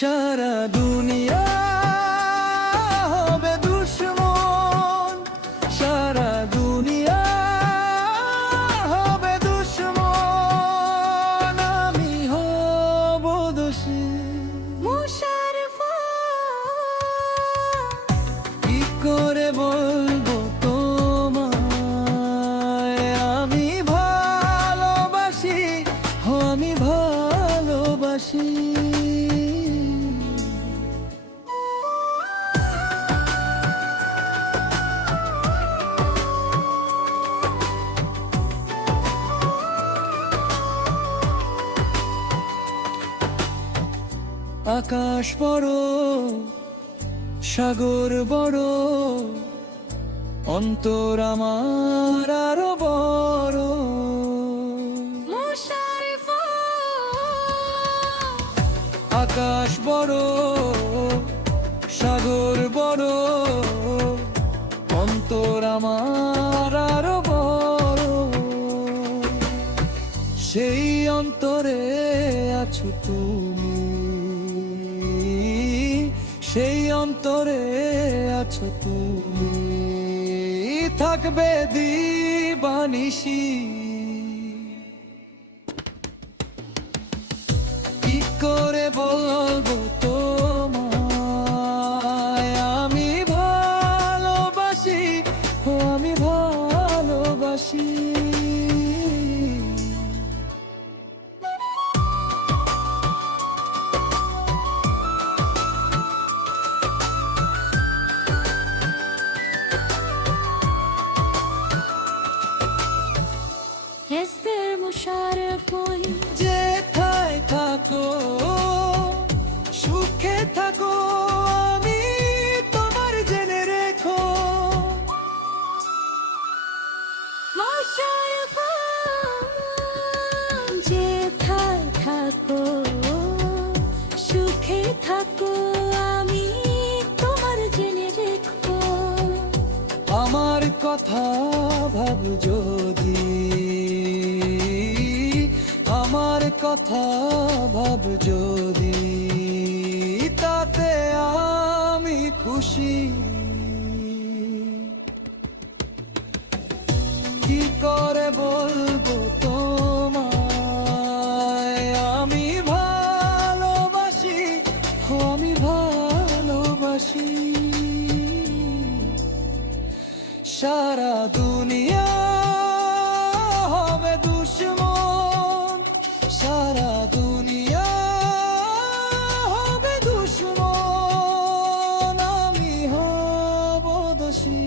সারা দুনিয়া হবে দুশ্মন, সারা দুনিয়া হবে দুশ্মন, আমি হব দোষী। কি করে বলবো তোমায় আমি ভালোবাসি, আমি ভালোবাসি। আকাশ বড়, সাগর বড়, অন্তর আমার আরো বড়। আকাশ বড়, সাগর বড়, অন্তর আমার আরো বড়। সেই অন্তরে আছো তুমি, সেই অন্তরে আছো তুমি, থাকবে দিবানিশি। কি করে বলবো তোমায় আমি ভালোবাসি, আমি ভালোবাসি। Esther Musharraf Moi যেথায় থাকো সুখে থাকো, আমি তোমার জেনে রেখো। Musharraf যেথায় থাকো সুখে থাকো, আমি তোমার জেনে রেখো। আমার কথা ভাব যদি, আমার কথা ভাব যদি, তাতে আমি খুশি। কি করে বলবো তোমায় আমি ভালোবাসি, আমি ভালোবাসি। সারা দুনিয়া হবে দুশ্মন, সারা দুনিয়া হবে দুশ্মন, আমি হব দোষী।